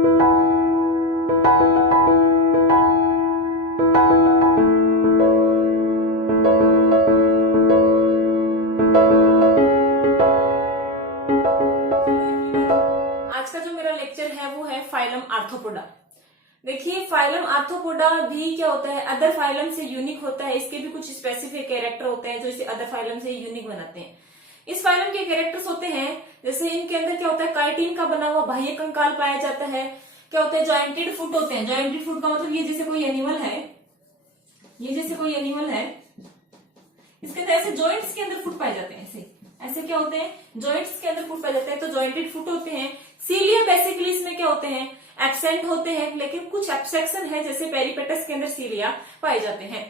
आज का जो मेरा लेक्चर है वो है फाइलम आर्थ्रोपोडा। देखिए, फाइलम आर्थ्रोपोडा भी क्या होता है, अदर फाइलम से यूनिक होता है। इसके भी कुछ स्पेसिफिक कैरेक्टर होते हैं जो इसे अदर फाइलम से यूनिक बनाते हैं। इस फाइलम के कैरेक्टर्स होते हैं, जैसे इनके अंदर क्या होता है, काइटिन का बना हुआ बाह्य कंकाल पाया जाता है। क्या होता है, जॉइंटेड फुट होते हैं। जॉइंटेड फुट का मतलब ये जैसे कोई एनिमल है, ये जैसे कोई एनिमल है, इसके अंदर ऐसे जॉइंट्स के अंदर फुट पाए जाते हैं। ऐसे ऐसे क्या होते हैं, जॉइंट्स के अंदर फुट पाए जाते हैं, तो जॉइंटेड फुट होते हैं। सीलिया बेसिकली इसमें क्या होते हैं, एब्सेंट होते हैं, लेकिन कुछ एब्सेक्शन है, जैसे पेरिपेटस के अंदर सीलिया पाए जाते हैं।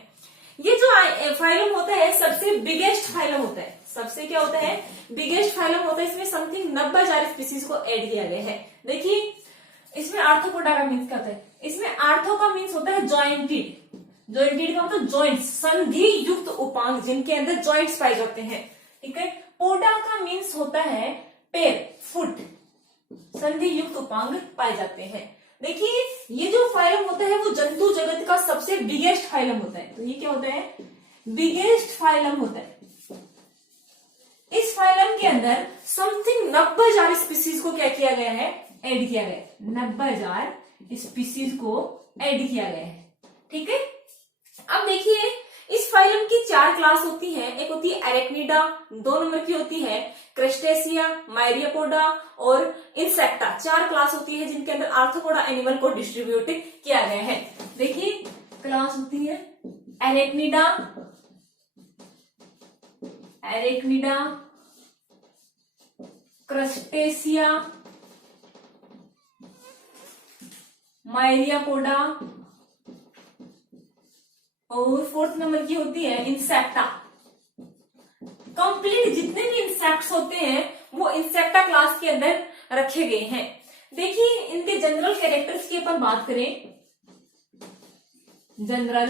ये जो फाइलम होता है सबसे बिगेस्ट फाइलम होता है। सबसे क्या होता है, बिगेस्ट फाइलम होता है। इसमें समथिंग 90,000 स्पीसीज को ऐड किया गया है। देखिए, इसमें आर्थ्रोपोडा का मीन्स क्या होता है, इसमें आर्थो का मीन्स होता है जॉइंटेड। जॉइंटेड का मतलब जॉइंट्स, संधि युक्त उपांग जिनके अंदर जॉइंट्स पाए जाते हैं। ठीक है। पोडा का मीन्स होता है पैर, फुट, संधि युक्त उपांग पाए जाते हैं। देखिए, ये जो फाइलम होता है वो जंतु जगत का सबसे बिगेस्ट फाइलम होता है। तो ये क्या होता है, बिगेस्ट फाइलम होता है। इस फाइलम के अंदर समथिंग 90,000 स्पीसीज को क्या किया गया है, ऐड किया गया है। 90,000 स्पीसीज को ऐड किया गया है। ठीक है। अब देखिए, इस फाइलम की 4 क्लास होती हैं। एक होती है एरेक्निडा, 2 नंबर की होती है क्रस्टेसिया, मायरियापोडा और इंसेक्टा। 4 क्लास होती है जिनके अंदर आर्थ्रोपोडा एनिमल को डिस्ट्रीब्यूट किया गया है। देखिए, क्लास होती है एरेक्निडा, एरेक्निडा, क्रस्टेसिया, मायरियापोडा और 4th नंबर की होती है इंसेक्टा। कंप्लीट जितने भी इंसेक्ट्स होते हैं वो इंसेक्टा क्लास के अंदर रखे गए हैं। देखिए, इनके जनरल कैरेक्टर्स की अपन बात करें, जनरल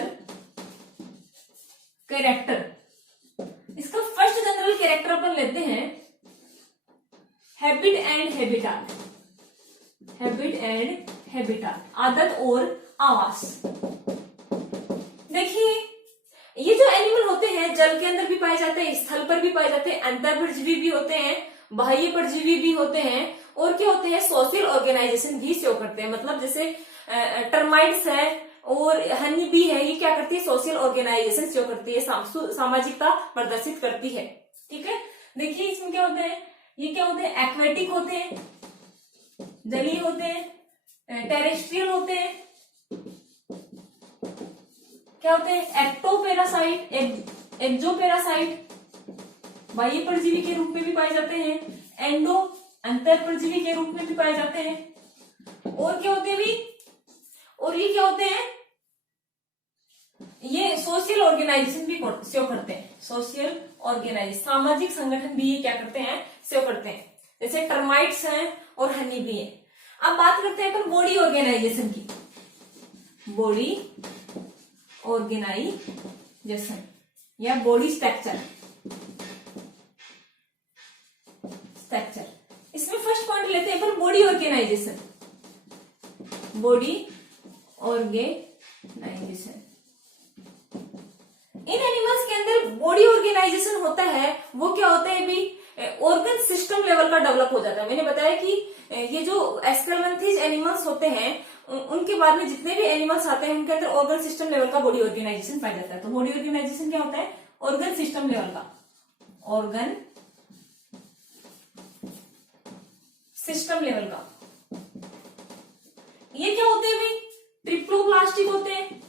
कैरेक्टर, इसका फर्स्ट जनरल कैरेक्टर अपन लेते हैं habit and habitat. Habit and habitat, आदत और आवास। देखिए, ये जो एनिमल होते हैं जल के अंदर भी पाए जाते हैं, स्थल पर भी पाए जाते हैं, अंतःपरजीवी भी होते हैं, बाह्य परजीवी भी होते हैं, और क्या होते हैं, सोशल ऑर्गेनाइजेशन भी शो करते हैं। मतलब जैसे टर्माइट्स है और हनी बी है, ये क्या करती है, सोशल ऑर्गेनाइजेशन शो करती है, सामाजिकता प्रदर्शित करती है। ठीक है। देखिए, इसमें क्या होते हैं, ये क्या होते हैं, एक्वेटिक होते हैं, जलीय होते हैं, टेरेस्ट्रियल होते हैं, क्या होते हैं, एक्टोपेरासाइट, एक्जोपेरासाइट, बाह्य परजीवी के रूप में भी पाए जाते हैं, एंडो, अंतर परजीवी के रूप में भी पाए जाते हैं। और क्या होते हैं भी, और ये क्या होते हैं, ये सोशल ऑर्गेनाइजेशन भी शो करते हैं। सोशल ऑर्गेनाइजेशन, सामाजिक संगठन भी ये क्या करते हैं, शो करते हैं, जैसे टर्माइट्स हैं और हनी बी है। अब बात करते हैं अपन बॉडी ऑर्गेनाइजेशन की। बॉडी ऑर्गेनाइजेशन या बॉडी स्ट्रक्चर। स्ट्रक्चर, इसमें फर्स्ट पॉइंट लेते हैं अपन बॉडी ऑर्गेनाइजेशन। बॉडी ऑर्गेनाइजेशन, इन एनिमल्स के अंदर बॉडी ऑर्गेनाइजेशन होता है, वो क्या होता है भी, ऑर्गन सिस्टम लेवल का डेवलप हो जाता है। मैंने बताया कि ये जो एस्कैलमेंथीज एनिमल्स होते हैं उनके बाद में जितने भी एनिमल्स आते हैं उनके अंदर ऑर्गन सिस्टम लेवल का बॉडी ऑर्गेनाइजेशन पाया जाता है। तो बॉडी ऑर्गेनाइजेशन क्या होता है, ऑर्गन सिस्टम लेवल का, ऑर्गन सिस्टम लेवल का। ये क्या होते हैं भाई, ट्रिप्लोप्लास्टिक होते हैं,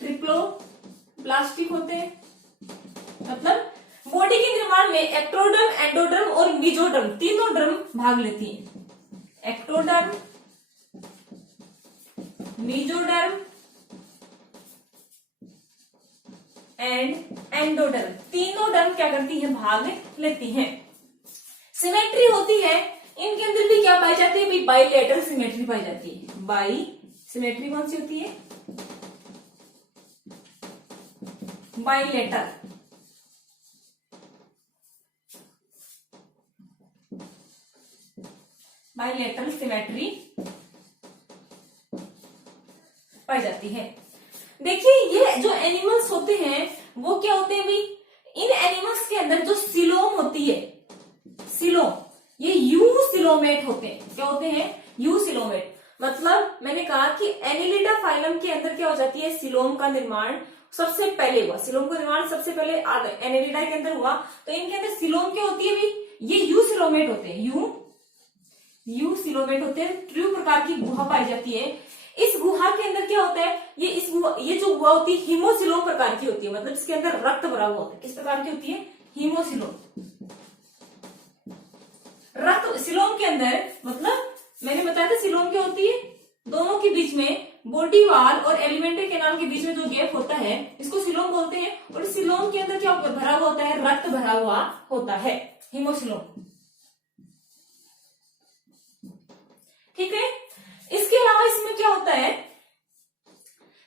ट्रिप्लोप्लास्टिक होते हैं। मतलब बॉडी के निर्माण में एक्टोडर्म, एंडोडर्म और मेसोडर्म, तीनों डर्म भाग लेती हैं। एक्टोडर्म, मेसोडर्म एंड एंडोडर्म, तीनों डर्म क्या करती हैं, भाग लेती हैं। सिमेट्री होती है, इनके अंदर भी क्या पाई जाती है, बाइलेटरल सिमेट्री पाई जाती है। बाई सिमेट्री कौन सी होती है, बाइलेटरल। बाइलेटरल सिमेट्री पाई जाती है। देखिए ये जो एनिमल्स होते हैं वो क्या होते हैं भाई, इन एनिमल्स के अंदर जो सिलोम होती है, सिलोम, ये यू सिलोमेट होते हैं। क्या होते हैं? You coelomate. मतलब मैंने कहा कि एनिलिडा फाइलम के अंदर क्या हो जाती है, सिलोम का निर्माण सबसे पहले हुआ। सिलोम का निर्माण सबसे पहले एनिलिडा के अंदर हुआ। तो इनके अंदर सिलोम क्या होती है भाई, ये यू सिलोमेट होते हैं। यू सिलोमेट होते हैं। ट्रू प्रकार की गुहा पाई जाती है। इस गुहा के अंदर क्या होता है, ये जो गुहा होती है हीमोसिलोम प्रकार की होती है। मतलब इसके अंदर रक्त भरा हुआ होता है। किस प्रकार की होती है? हीमोसिलोम। रक्त सिलोम के अंदर, मतलब मैंने बताया था सिलोम क्या होती है, दोनों के बीच में बॉडी वाल और एलिमेंट्री कैनाल के बीच में जो गैप होता है इसको सिलोम बोलते हैं। और सिलोम के अंदर क्या भरा हुआ होता है, रक्त भरा हुआ होता है, हीमोसिलोम। ठीक है। इसके अलावा इसमें क्या होता है,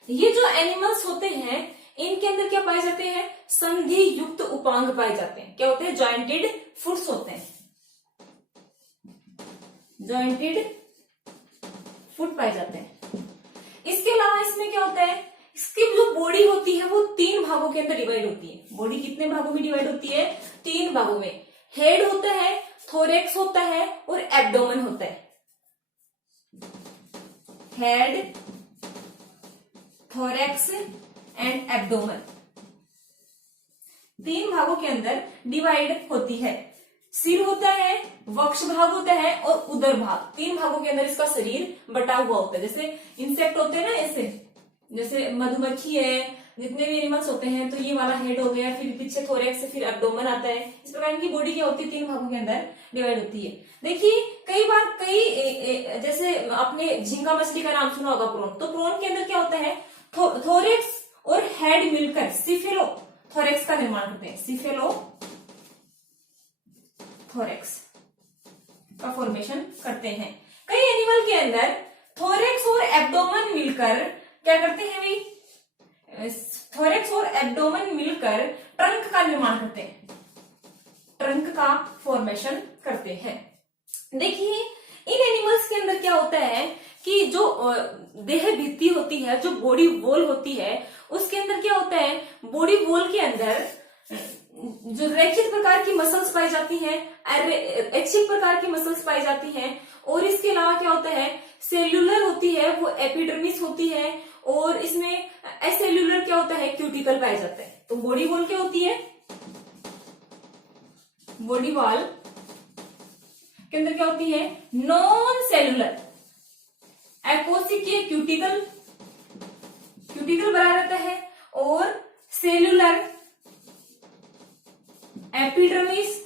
ये जो एनिमल्स होते हैं इनके अंदर क्या पाए जाते हैं, संधि युक्त उपांग पाए जाते हैं। क्या होते हैं? जॉइंटेड फुट्स होते हैं, जॉइंटेड फुट पाए जाते हैं। इसके अलावा इसमें क्या होता है, इसकी जो बॉडी होती है वो 3 भागों के अंदर डिवाइड होती है। बॉडी कितने भागों में डिवाइड होती है? 3 भागों में। हेड होता है, थोरेक्स होता है और एब्डोमेन होता है। हेड, थोरेक्स एंड एब्डोमेन 3 भागों के अंदर डिवाइड होती है। सिर होता है, वक्ष भाग होता है और उदर भाग, 3 भागों के अंदर इसका शरीर बटा हुआ होता है। जैसे इंसेक्ट होते हैं ना, ऐसे जैसे मधुमक्खी है, जितने भी एनिमल्स होते हैं, तो ये वाला हेड हो गया, फिर पीछे थोरेक्स, फिर एब्डोमेन आता है। इस प्रकार इनकी बॉडी क्या होती है, 3 भागों के अंदर डिवाइड होती है। देखिए कई बार जैसे आपने झींगा मछली का नाम सुना होगा, प्रोन। तो प्रोन के अंदर क्या होता है, थोरेक्स और हेड मिलकर सिफेलो थोरेक्स का निर्माण करते हैं। सिफेलो थोरेक्स का फॉर्मेशन करते हैं। कई एनिमल के अंदर थोरेक्स और एब्डोमेन मिलकर क्या करते हैं भाई, थोरेक्स और एब्डोमेन मिलकर ट्रंक का निर्माण करते हैं, ट्रंक का फॉर्मेशन करते हैं। देखिए इन एनिमल्स के अंदर क्या होता है कि जो देह भित्ति होती है, जो बॉडी वॉल होती है, उसके अंदर क्या होता है, बॉडी वॉल के अंदर जो रैखिक प्रकार की मसल्स पाई जाती हैं, ऐच्छिक प्रकार की मसल्स पाई जाती हैं। और इसके अलावा क्या होता है, सेल्यूलर होती है वो एपिडर्मिस होती है, और इसमें एसेल्यूलर क्या होता है, क्यूटिकल पाया जाता है। तो बॉडी वॉल क्या होती है, बॉडी वॉल के अंदर क्या होती है, नॉन सेल्यूलर एपोसिकिया क्यूटिकल, क्यूटिकल बना रहता है, और सेल्यूलर एपिडर्मिस,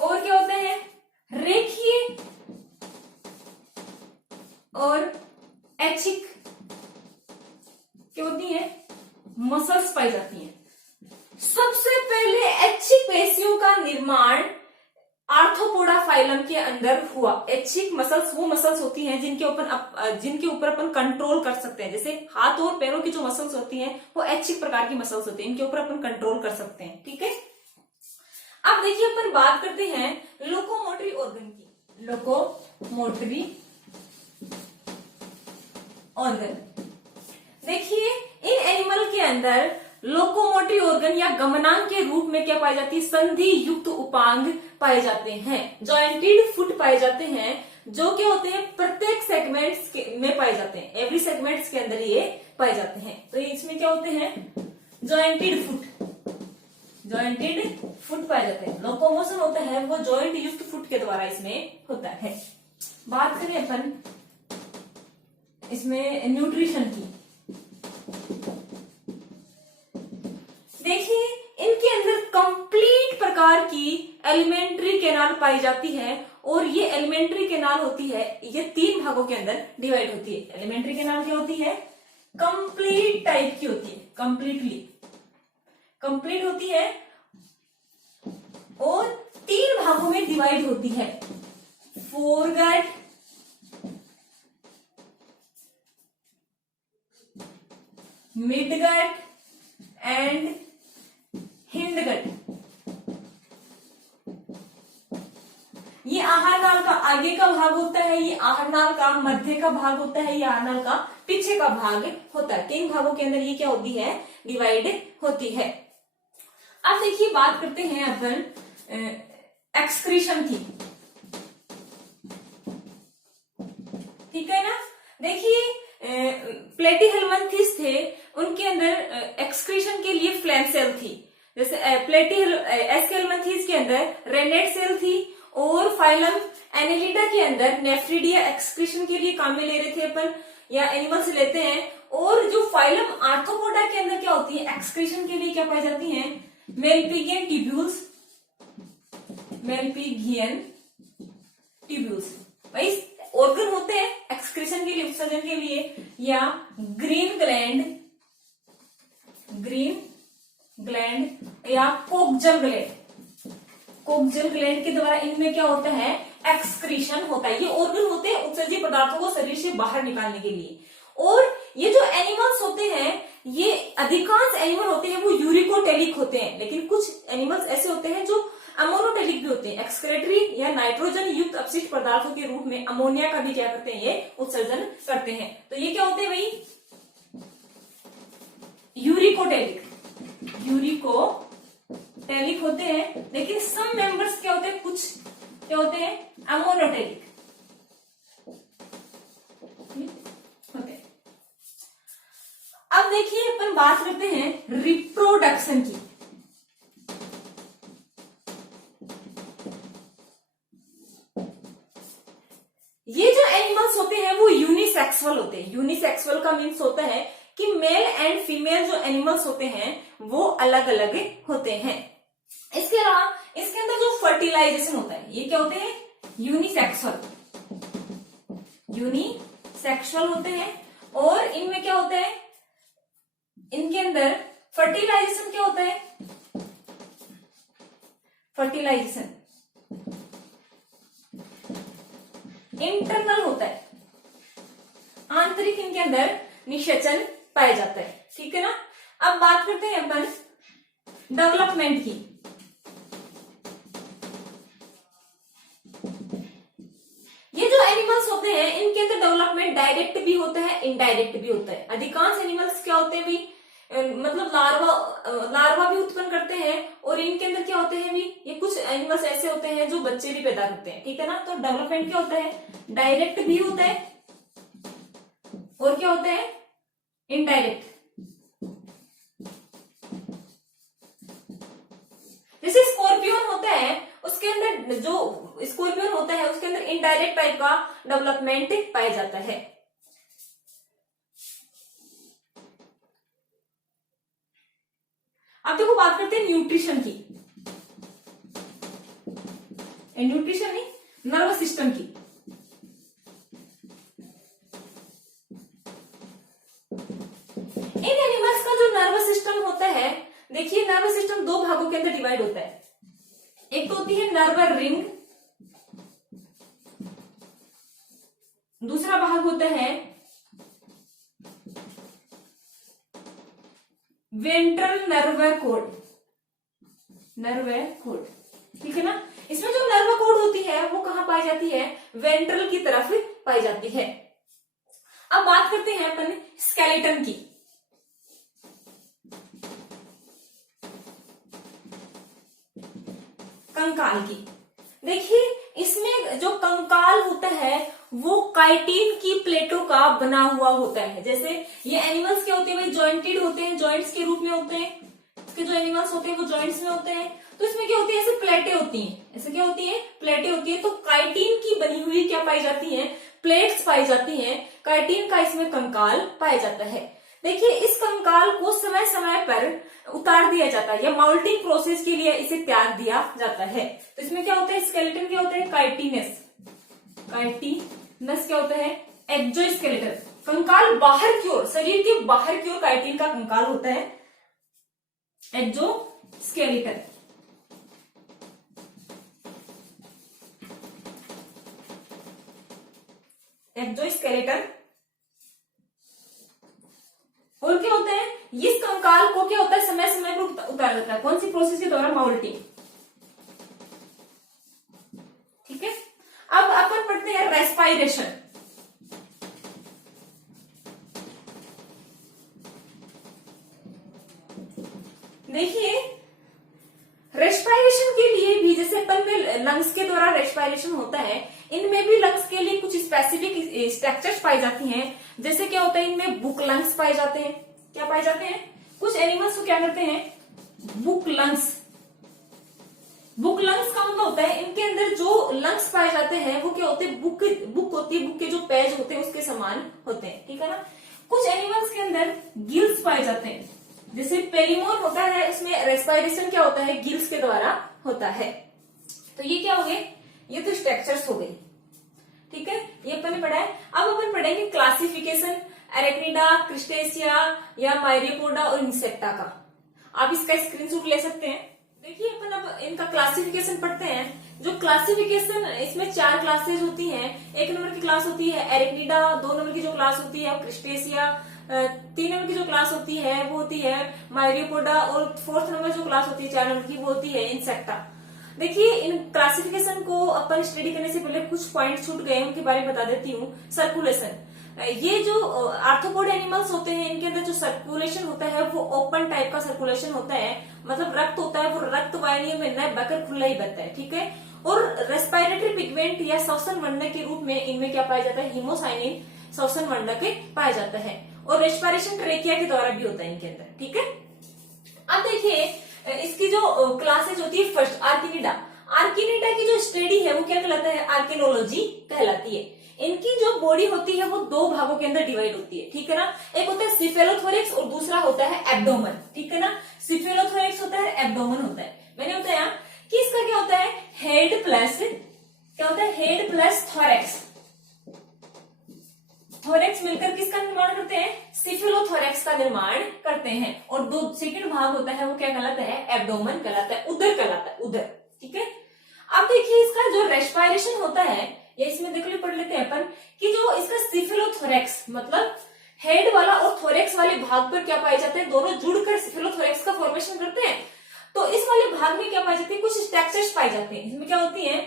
और क्या होता है, रेखीय और ऐच्छिक क्या होती है, मसल्स पाई जाती हैं। सबसे पहले ऐच्छिक पेशियों का निर्माण आर्थ्रोपोडा फाइलम के अंदर हुआ। ऐच्छिक मसल्स वो मसल्स होती हैं जिनके ऊपर अपन कंट्रोल कर सकते हैं। जैसे हाथ और पैरों की जो मसल्स होती हैं वो ऐच्छिक प्रकार की मसल्स होती हैं, इनके ऊपर अपन कंट्रोल कर सकते हैं। ठीक है। अब देखिए अपन बात करते हैं लोकोमोटरी ऑर्गन की। लोकोमोटरी ऑर्गन, देखिए इन एनिमल के अंदर लोकोमोटरी ऑर्गन या गमनांग के रूप में क्या पाई जाती है, संधि युक्त उपांग पाए जाते हैं, जॉइंटेड फुट पाए जाते हैं, जो क्या होते हैं प्रत्येक सेगमेंट्स में पाए जाते हैं। एवरी सेगमेंट्स के अंदर ये पाए जाते हैं। तो इसमें क्या होते हैं, जॉइंटेड फुट पाए जाते हैं। लोकोमोशन होता है वो जॉइंट युक्त फुट के द्वारा इसमें होता है। बात करें अपन इसमें न्यूट्रिशन की, देखिए इनके अंदर कंप्लीट प्रकार की एलिमेंट्री कैनाल पाई जाती है, और ये एलिमेंट्री कैनाल होती है, ये 3 भागों के अंदर डिवाइड होती है। एलिमेंट्री कैनाल क्या होती है, कंप्लीट टाइप की होती है, कंप्लीट होती है, और 3 भागों में डिवाइड होती है, फोरगट, मिडगट एंड हिंडगट। ये आहार नाल का आगे का भाग होता है, ये आहार नाल का मध्य का भाग होता है, ये आहार नाल का पीछे का भाग होता है। 3 भागों के अंदर ये क्या होती है, डिवाइड होती है। अब देखिए बात करते हैं अपन एक्सक्रीशन की, ठीक है ना। देखिए प्लेटीहेल्मिन्थेस थे, उनके अंदर एक्सक्रीशन के लिए फ्लैम सेल थी। जैसे एस्केल्मिन्थेस के अंदर रेनेट सेल थी, और फाइलम एनेलिडा के अंदर नेफ्रिडिया एक्सक्रीशन के लिए काम में ले रहे थे अपन, या एनिमल्स लेते हैं। और जो फाइलम आर्थ्रोपोडा के अंदर क्या होती है, एक्सक्रीशन के लिए क्या पाई जाती है, मेलपिगियन ट्यूब्यूल्स, मेलपिगियन ट्यूब्यूल्स भाई ऑर्गन होते हैं एक्सक्रीशन के लिए, उत्सर्जन के लिए, या ग्रीन ग्लैंड या कोक्जल ग्लैंड के द्वारा इनमें क्या होता है, एक्सक्रीशन होता है। ये ऑर्गन होते हैं उत्सर्जित पदार्थों को शरीर से बाहर निकालने के लिए। और ये जो एनिमल्स होते हैं, ये अधिकांश एनिमल होते हैं वो यूरिकोटेलिक होते हैं, लेकिन कुछ एनिमल्स ऐसे होते हैं जो अमोनोटेलिक भी होते हैं। एक्सक्रेटरी या नाइट्रोजन युक्त अपशिष्ट पदार्थों के रूप में अमोनिया का भी क्या करते हैं, ये उत्सर्जन करते हैं। तो ये क्या होते हैं भाई, यूरिकोटेलिक होते हैं। लेकिन सम मेंबर्स क्या होते हैं, कुछ क्या होते हैं, अमोनोटेलिक होते हैं। अब देखिए अपन बात करते हैं रिप्रोडक्शन की। ये जो एनिमल्स होते हैं वो यूनिसेक्सुअल होते हैं। यूनिसेक्सुअल का मीन्स होता है कि मेल एंड फीमेल जो एनिमल्स होते हैं वो अलग अलग होते हैं। इसके अलावा इसके अंदर जो फर्टिलाइजेशन होता है, ये क्या होते हैं, यूनिसेक्सुअल होते हैं। और इनमें क्या होता है, इनके अंदर फर्टिलाइजेशन क्या होता है, फर्टिलाइजेशन इंटरनल होता है, आंतरिक इनके अंदर निषेचन पाया जाता है, ठीक है ना। अब बात करते हैं अपन डेवलपमेंट की। ये जो एनिमल्स होते हैं इनके अंदर डेवलपमेंट डायरेक्ट भी होता है, इनडायरेक्ट भी होता है। अधिकांश एनिमल्स क्या होते हैं भी, मतलब लार्वा भी उत्पन्न करते हैं, और इनके अंदर क्या होते हैं भी, ये कुछ एनिमल्स ऐसे होते हैं जो बच्चे भी पैदा करते हैं, ठीक है ना। तो डेवलपमेंट क्या होता है, डायरेक्ट भी होता है और क्या होता है, इनडायरेक्ट। जैसे स्कॉर्पियन होता है, उसके अंदर जो स्कॉर्पियन होता है उसके अंदर इनडायरेक्ट टाइप का डेवलपमेंट पाया जाता है। अब देखो बात करते हैं न्यूट्रिशन की, न्यूट्रिशन नहीं, नर्वस सिस्टम की। इन एनिमल्स का जो नर्वस सिस्टम होता है, देखिए नर्वस सिस्टम 2 भागों के अंदर डिवाइड होता है। एक तो होती है नर्वस रिंग, दूसरा भाग होता है वेंट्रल नर्व कोड, ठीक है ना। इसमें जो नर्व कोड होती है वो कहां पाई जाती है, वेंट्रल की तरफ पाई जाती है। अब बात करते हैं अपन स्केलेटन की। कंकाल की। देखिए इसमें जो कंकाल होता है वो काइटिन की प्लेटों का बना हुआ होता है। जैसे ये एनिमल्स क्या होते हैं भाई, जॉइंटेड होते हैं, जॉइंट्स के रूप में होते हैं। इसके जो एनिमल्स होते हैं वो जॉइंट्स में होते हैं। तो इसमें क्या होती है, ऐसे प्लेटें होती हैं, ऐसे क्या होती है, प्लेटें होती है। तो काइटिन की बनी हुई क्या पाई जाती है, प्लेट्स पाई जाती हैं। काइटिन का इसमें कंकाल पाया जाता है। देखिए इस कंकाल को समय समय पर उतार दिया जाता है या माउल्टिंग प्रोसेस के लिए इसे त्याग दिया जाता है। तो इसमें क्या होता है, स्केलेटन क्या होता है, काइटिनस क्या होता है, एक्सोस्केलेटन। कंकाल बाहर की ओर, शरीर के बाहर की ओर काइटिन का कंकाल होता है, एक्सोस्केलेटन। एक्सोस्केलेटन। और क्या होता है, इस कंकाल को क्या होता है, समय समय पर उतारा जाता है। कौन सी प्रोसेस के द्वारा, माउल्टिंग, ठीक है। पढ़ते हैं रेस्पायरेशन। देखिए रेस्पायरेशन के लिए भी जैसे अपन में लंग्स के द्वारा रेस्पायरेशन होता है, इनमें भी लंग्स के लिए कुछ स्पेसिफिक स्ट्रक्चर्स पाई जाती हैं। जैसे क्या होता है, इनमें बुक लंग्स पाए जाते हैं। क्या पाए जाते हैं? कुछ एनिमल्स को क्या करते हैं, बुक लंग्स। बुक लंग्स का मतलब होता है इनके अंदर जो लंग्स पाए जाते हैं वो क्या होते हैं, बुक होती है, बुक के जो पेज होते हैं उसके समान होते हैं, ठीक है ना। कुछ एनिमल्स के अंदर गिल्स पाए जाते हैं, जैसे पेलिमोन होता है, उसमें रेस्पायरेशन क्या होता है, गिल्स के द्वारा होता है। तो ये क्या हो गए, ये तो स्ट्रक्चर्स हो गई, ठीक है, ये अपन ने पढ़ा है। अब अपन पढ़ेंगे क्लासिफिकेशन एरेक्निडा, क्रिस्टेसिया या मायरियोपोडा और इंसेक्टा का। आप इसका स्क्रीनशॉट ले सकते हैं। देखिए अपन अब इनका क्लासिफिकेशन पढ़ते हैं। जो क्लासिफिकेशन, इसमें 4 क्लासेज होती हैं। 1 नंबर की क्लास होती है एरेक्निडा, 2 नंबर की जो क्लास होती है क्रिस्टेसिया, 3 नंबर की जो क्लास होती है वो होती है मायरियोपोडा, और 4th नंबर जो क्लास होती है 4 नंबर की वो होती है इंसेक्टा। देखिए इन क्लासिफिकेशन को अपन स्टडी करने से पहले कुछ पॉइंट छूट गए, उनके बारे में बता देती हूँ। सर्कुलेशन, ये जो आर्थ्रोपोड एनिमल्स होते हैं इनके अंदर जो सर्कुलेशन होता है वो ओपन टाइप का सर्कुलेशन होता है, मतलब रक्त होता है वो रक्त वाहिनियों में न बहकर खुला ही बहता है, ठीक है। और रेस्पिरेटरी पिगमेंट या श्वसन वर्णक के रूप में इनमें क्या पाया जाता है, हीमोसाइनिन श्वसन वर्णक पाया जाता है। और रेस्पिरेशन ट्रेकिया के द्वारा भी होता है इनके अंदर, ठीक है। अब देखिए इसकी जो क्लासेज होती है, फर्स्ट आर्किनिडा। आर्किनिडा की जो स्टडी है वो क्या कहलाता है, आर्किनोलॉजी कहलाती है। इनकी जो बॉडी होती है वो 2 भागों के अंदर डिवाइड होती है, ठीक है ना। एक होता है सिफेलोथोरेक्स और दूसरा होता है एब्डोमन, ठीक है ना। सिफेलोथोरेक्स होता है, एब्डोमन होता है। मैंने बताया कि इसका क्या होता है, हेड प्लस क्या होता है, हेड प्लस थोरेक्स। थोरेक्स मिलकर किसका निर्माण करते हैं, सिफेलोथोरेक्स का निर्माण करते हैं। और दो सेकंड भाग होता है वो क्या कहलाता है, एब्डोमन कहलाता है, उदर कहलाता है, उदर, ठीक है। अब देखिए इसका जो रेस्पिरेशन होता है, ये इसमें देख लो, पढ़ लेते हैं अपन कि जो इसका सिफेलोथोरेक्स मतलब हेड वाला और थोरेक्स वाले भाग पर क्या पाए जाते हैं, दोनों जुड़कर सिफेलोथोरेक्स का फॉर्मेशन करते हैं। तो इस वाले भाग में क्या पाई जाती है, कुछ स्ट्रक्चर्स पाई जाते हैं। इसमें क्या होती है,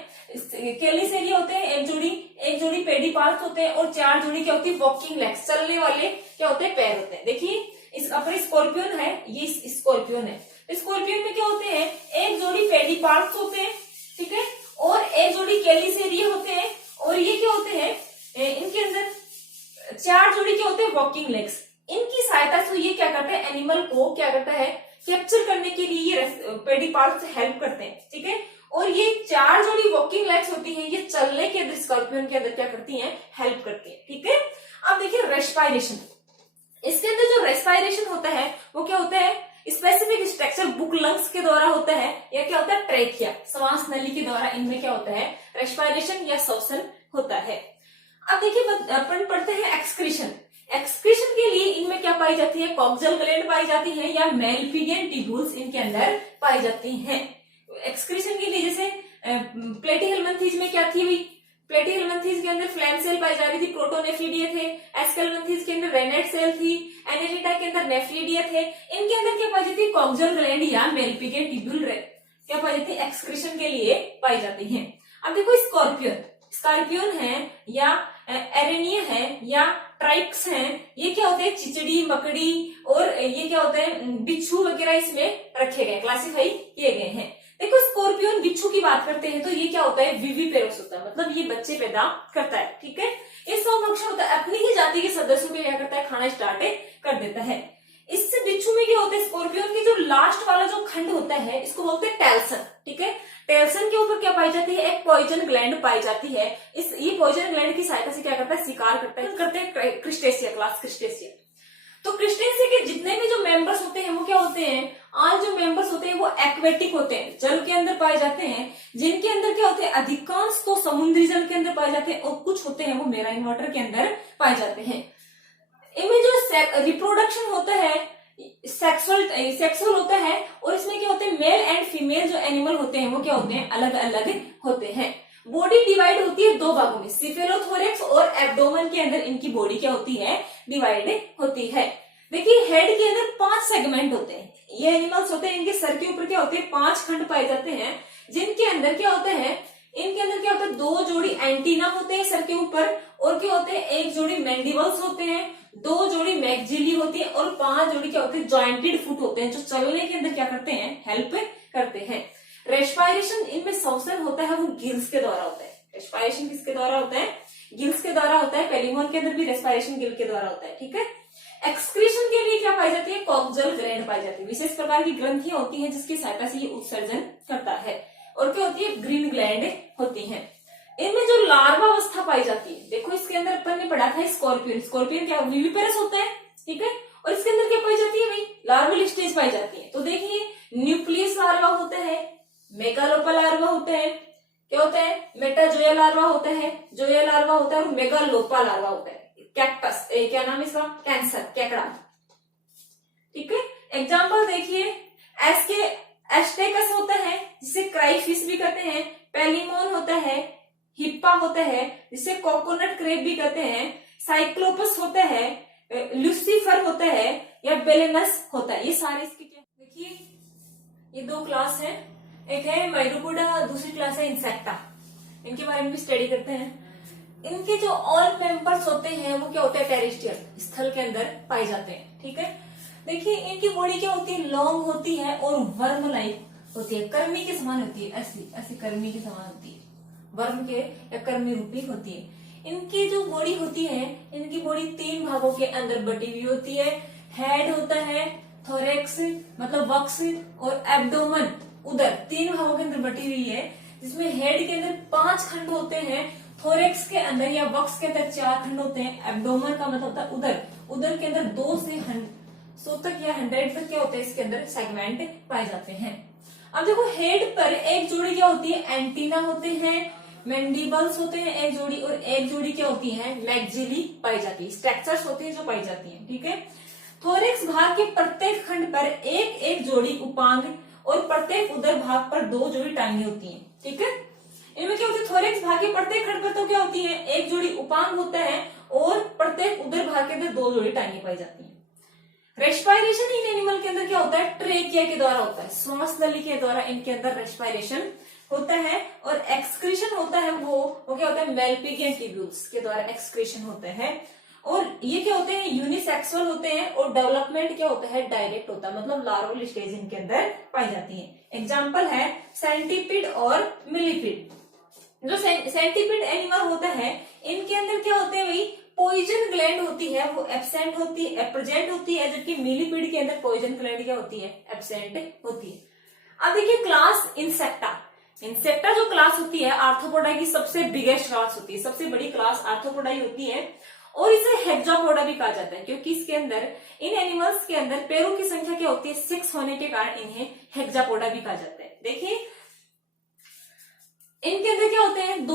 कैलिसेरिया होते हैं, एक जोड़ी पेडिपार्स होते हैं, और 4 जोड़ी क्या होती है, वॉकिंग लेग्स, चलने वाले क्या होते हैं, पैर होते हैं। देखिए इस अपने स्कॉर्पियन है, ये स्कॉर्पियन है। स्कॉर्पियन में क्या होते हैं, एक जोड़ी पेडिपार्स होते हैं, ठीक है, और एक जोड़ी कैलिसेरिया होते हैं, और ये क्या होते हैं, इनके अंदर 4 जोड़ी क्या होते हैं, वॉकिंग लेग्स। इनकी सहायता से ये क्या करते हैं, एनिमल को क्या करता है, कैप्चर करने के लिए ये पेडिपार्ट से हेल्प करते हैं, ठीक है। और ये 4 जोड़ी वॉकिंग लेग्स होती हैं, ये चलने के अंदर स्कॉर्पियन के अंदर क्या करती हैं, हेल्प करती हैं, ठीक है। अब देखिए रेस्पिरेशन, इसके अंदर जो रेस्पिरेशन होता है वो क्या होता है, स्पेसिफिक स्ट्रक्चर बुक लंग्स के द्वारा होता है, या क्या होता है, ट्रेकिया श्वास नली के द्वारा इनमें क्या होता है, रेस्पिरेशन या श्वसन होता है। अब देखिए अपन पढ़ते हैं एक्सक्रीशन। एक्सक्रीशन के लिए इनमें क्या पाई जाती है, कॉक्जल ग्लैंड पाई जाती है, या मेलफिगियन ट्यूब्यूल्स इनके अंदर पाई जाती हैं। एक्सक्रीशन के लिए जैसे प्लेटीहेल्मिन्थीज में क्या थी हुई, प्लेटीहेल्मिन्थीज के अंदर फ्लैम सेल पाई जा रही थी, प्रोटोनेफ्रिडिया थे। एस्केल्मिन्थीज के अंदर रेनेट सेल थी, एनेलिडा के अंदर नेफ्रिडिया थे। इनके अंदर क्या पाई जाती है, कॉक्जल ग्लैंड या मेलफिगियन ट्यूब्यूल क्या पाई जाती है, एक्सक्रीशन के लिए पाई जाती है। अब देखो स्कॉर्पियन है या एरेनिया है या ट्राइक्स हैं, ये क्या होते हैं, चिचड़ी, मकड़ी, और ये क्या होते हैं, बिच्छू वगैरह इसमें रखे गए, क्लासिफाई किए गए हैं। देखो स्कॉर्पियन बिच्छू की बात करते हैं तो ये क्या होता है, विविपेरस होता है, मतलब ये बच्चे पैदा करता है, ठीक है। ये संरक्षण होता है, अपनी ही जाति के सदस्यों को क्या करता है, खाना स्टार्ट कर देता है। इससे बिच्छू में क्या होता है, स्कॉर्पियन की जो लास्ट वाला जो खंड होता है इसको बोलते हैं टेल्सन, ठीक है। टेल्सन के ऊपर क्या पाई जाती है, एक पॉइजन ग्लैंड पाई जाती है। ये पॉइजन ग्लैंड की सहायता से क्या करता है, शिकार करते हैं क्रिस्टेसिया, क्लास क्रिस्टेसिया। तो क्रिस्टेसिया के जितने भी जो मेंबर्स होते हैं वो क्या होते हैं, आज जो मेंबर्स होते हैं वो एक्वेटिक होते हैं, जल के अंदर पाए जाते हैं, जिनके अंदर क्या होते हैं, अधिकांश तो समुद्री जल के अंदर पाए जाते हैं, और कुछ होते हैं वो मेराइन वाटर के अंदर पाए जाते हैं। इनमें जो रिप्रोडक्शन होता है सेक्सुअल होता है, और इसमें क्या होते हैं, मेल एंड फीमेल जो एनिमल होते हैं वो क्या होते हैं, अलग अलग होते हैं। बॉडी डिवाइड होती है 2 भागों में, सिफेलोथोरेक्स और एब्डोमेन के अंदर इनकी बॉडी क्या होती है, डिवाइड होती है। देखिए हेड के अंदर 5 सेगमेंट होते हैं, ये एनिमल्स होते हैं, इनके सर के ऊपर क्या होते हैं, 5 खंड पाए जाते हैं, जिनके अंदर क्या होता है, इनके अंदर क्या होता है, 2 जोड़ी एंटीना होते हैं सर के ऊपर, और क्या होते हैं, 1 जोड़ी मैंडिबल्स होते हैं, 2 जोड़ी मैक्सिली होती है, और 5 जोड़ी क्या होते हैं, जॉइंटेड फुट होते हैं, जो चलने के अंदर क्या करते हैं, हेल्प करते हैं। रेस्पिरेशन इनमें श्वसन होता है वो गिल्स के द्वारा होता है। रेस्पिरेशन किसके द्वारा होता है, गिल्स के द्वारा होता है। पेलिमोन के अंदर भी रेस्पिरेशन गिल के द्वारा होता है, ठीक है। एक्सक्रीशन के लिए क्या पाई जाती है, कॉक्सल ग्लैंड पाई जाती है। विशेष प्रकार की ग्रंथियां होती हैं जिसकी सहायता से ये उत्सर्जन करता है, और क्या होती है, ग्रीन ग्लैंड होती है। इनमें जो लार्वा अवस्था पाई जाती है, देखो इसके अंदर अपन ने पढ़ा था स्कॉर्पियन, स्कॉर्पियन क्या विविपेरस होता है, ठीक है, और इसके अंदर क्या पाई जाती है भाई, लार्वल स्टेज पाई जाती है। तो देखिए न्यूक्लियस लार्वा होता है, मेगालोपा लार्वा होता है, क्या होता है, मेटाजोया लार्वा होता है, जोया लार्वा होता है, और मेगालोपा लार्वा होता है। कैक्टस, क्या नाम है इसका, कैंसर, केकड़ा, ठीक है। एग्जाम्पल देखिए, एसके एस्टेकस होता है जिसे क्राइफिश भी कहते हैं, पेलिमोन होता है, हिप्पा होता है जिसे कोकोनट क्रेब भी कहते हैं, साइक्लोपस होता है, लूसीफर होता है, या बेलेनस होता है। ये सारे इसके क्या, देखिए ये 2 क्लास है, एक है माइरोपोडा, दूसरी क्लास है इंसेक्टा। इनके बारे में भी स्टडी करते हैं। इनके जो ऑल मेंबर्स होते हैं वो क्या होते हैं, टेरेस्ट्रियल, स्थल के अंदर पाए जाते हैं, ठीक है। देखिए इनकी बॉडी क्या होती है, लॉन्ग होती है और वर्म लाइक होती है, कर्मी के समान होती है, ऐसी ऐसी कर्मी के समान होती है, वर्म के या कर्मी रूपी होती है। इनकी जो बॉडी होती है, इनकी बॉडी 3 भागों के अंदर बटी हुई होती है। हेड होता है, थोरेक्स मतलब वक्स, और एब्डोमन उदर, 3 भागों के अंदर बटी हुई है, जिसमें हेड के अंदर 5 खंड होते हैं, थोरेक्स के अंदर या वक्स के अंदर 4 खंड होते हैं, एब्डोमन का मतलब होता है उदर, उदर के अंदर 2 से 100 तक या 100 तक क्या होता है, इसके अंदर सेगमेंट पाए जाते हैं। अब देखो हेड पर एक जोड़ी क्या होती है, एंटीना होते हैं, मैंडिबल्स होते हैं एक जोड़ी, और एक जोड़ी क्या होती है, मैक्सिली पाई जाती है, स्ट्रक्चर्स होती है जो पाई जाती है, ठीक है। थोरेक्स भाग के प्रत्येक खंड पर एक एक जोड़ी उपांग, और प्रत्येक उदर भाग पर 2 जोड़ी टांगे होती है, ठीक है। इनमें क्या होती है, थोरेक्स भाग के प्रत्येक खंड पर तो क्या होती है, एक जोड़ी उपांग होता है, और प्रत्येक उदर भाग के अंदर 2 जोड़ी टांगे पाई जाती है। रेस्पिरेशन इन एनिमल के अंदर क्या होता है, ट्रेकिया के द्वारा होता है, श्वास नली के द्वारा इनके अंदर रेस्पिरेशन होता है, और एक्सक्रीशन होता है वो क्या होता है, मेलपिगियन ट्यूब्यूल्स के द्वारा एक्सक्रीशन होता है। और ये क्या होते हैं, यूनिसेक्सुअल होते हैं, और डेवलपमेंट क्या होता है, डायरेक्ट होता है, मतलब लार्वल स्टेज इनके अंदर पाई जाती है। एग्जाम्पल है सेंटीपिड और मिलीपिड। जो सेंटीपिड एनिमल होता है, इनके अंदर क्या होते हैं भाई, पॉइजन ग्लैंड होती है वो एब्सेंट होती है, प्रेजेंट होती है, जबकि मिलीपिड के अंदर पॉइजन ग्लैंड क्या होती है, एब्सेंट होती है। अब देखिए क्लास इंसेक्टा। इंसेक्टा जो क्लास होती है आर्थ्रोपोडा की सबसे बिगेस्ट क्लास होती है, सबसे बड़ी क्लास आर्थ्रोपोडा ही होती है, और इसे हेक्सापोडा भी कहा जाता है, क्योंकि इसके अंदर इन एनिमल्स के अंदर पैरों की संख्या क्या होती है, 6 होने के कारण इन्हें हेक्सापोडा भी कहा जाता है। देखिए इनके अंदर क्या होते हैं,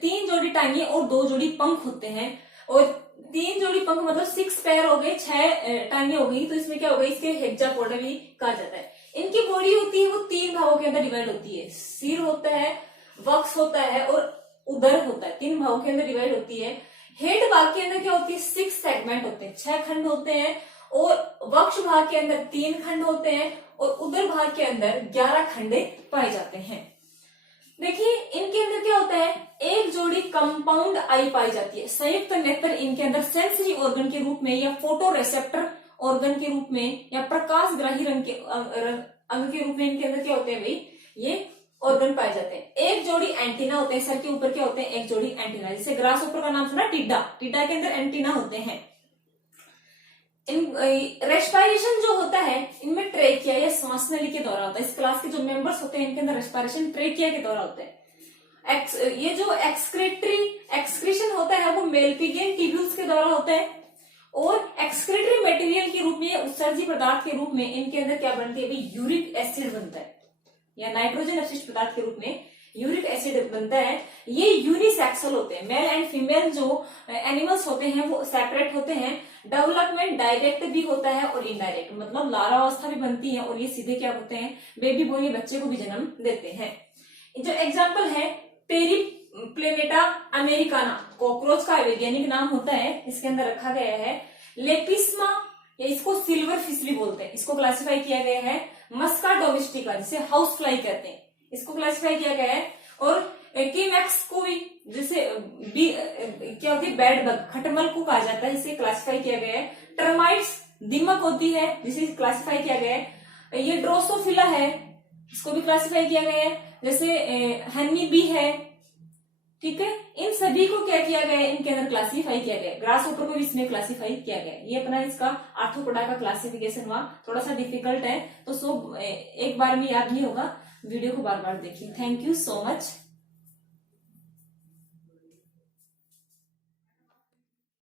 3 जोड़ी टांगे और 2 जोड़ी पंख होते हैं, और 3 जोड़ी पंख मतलब 6 पैर हो गए, 6 टांगे हो गई, तो इसमें क्या हो गई, इसके हेक्सापोडा भी कहा जाता है। इनकी बॉडी होती है वो 3 भागों के अंदर डिवाइड होती है, सिर होता है, वक्स होता है, और उदर होता है, 3 भागों के अंदर डिवाइड होती है। हेड भाग के अंदर क्या होती है, 6 सेगमेंट होते हैं, 6 खंड होते हैं, और वक्ष भाग के अंदर 3 खंड होते हैं, और उदर भाग के अंदर 11 खंड पाए जाते हैं। देखिए इनके अंदर क्या होता है, एक जोड़ी कंपाउंड आई पाई जाती है, संयुक्त नेत्र इनके अंदर सेंसरी ऑर्गन के रूप में, या फोटो रिसेप्टर ऑर्गन के रूप में, या प्रकाश ग्राही रंग के अंग के रूप में इनके अंदर क्या होते हैं भाई, ये ऑर्गन पाए जाते हैं। एक जोड़ी एंटीना होते हैं, सर के ऊपर क्या होते हैं, एक जोड़ी एंटीना, जैसे ग्रास ऊपर का नाम सुना, टिड्डा, टिड्डा के अंदर एंटीना होते हैं। रेस्पिरेशन जो होता है इनमें ट्रेकिया या श्वास नली के द्वारा होता है। इस क्लास के जो मेंबर्स होते हैं इनके अंदर रेस्पिरेशन ट्रेकिया के द्वारा होता है। ये जो एक्सक्रीशन होता है वो मेलपिगियन ट्यूब्यूल्स के द्वारा होता है, और एक्सक्रीटरी मटेरियल के रूप में, उत्सर्जी पदार्थ के रूप में इनके अंदर क्या बनती है, यूरिक एसिड बनता है, या नाइट्रोजन अपशिष्ट पदार्थ के रूप में यूरिक एसिड बनता है। ये यूनिसेक्सुअल होते हैं, मेल एंड फीमेल जो एनिमल्स होते हैं वो सेपरेट होते हैं। डेवलपमेंट डायरेक्ट भी होता है और इनडायरेक्ट, मतलब लार्वावस्था भी बनती है, और ये सीधे क्या होते हैं, बेबी बॉय, बच्चे को भी जन्म देते हैं। जो एग्जाम्पल है पेरीप्लेनेटा अमेरिकाना, कॉकरोच का वैज्ञानिक नाम होता है, इसके अंदर रखा गया है। लेपिस्मा, या इसको सिल्वर फिश भी बोलते हैं, इसको क्लासिफाई किया गया है। मस्का डोमेस्टिका, जिसे हाउस फ्लाई कहते हैं, इसको क्लासिफाई किया गया है। और कीमैक्स को भी जैसे क्या होती है, बेड बग, खटमल को कहा जाता है, इसे क्लासिफाई किया गया है। टर्माइट्स दीमक होती है, जिसे क्लासिफाई किया गया है। ये ड्रोसोफिला है, इसको भी क्लासिफाई किया गया है। जैसे हनी बी है, ठीक है, इन सभी को क्या किया गया है, इनके अंदर क्लासिफाई किया गया है। ग्रास ऊपर को भी इसमें क्लासिफाई किया गया है। ये अपना इसका आर्थ्रोपोडा का क्लासिफिकेशन हुआ, थोड़ा सा डिफिकल्ट है, तो एक बार में याद नहीं होगा, वीडियो को बार बार देखिए। Thank you so much.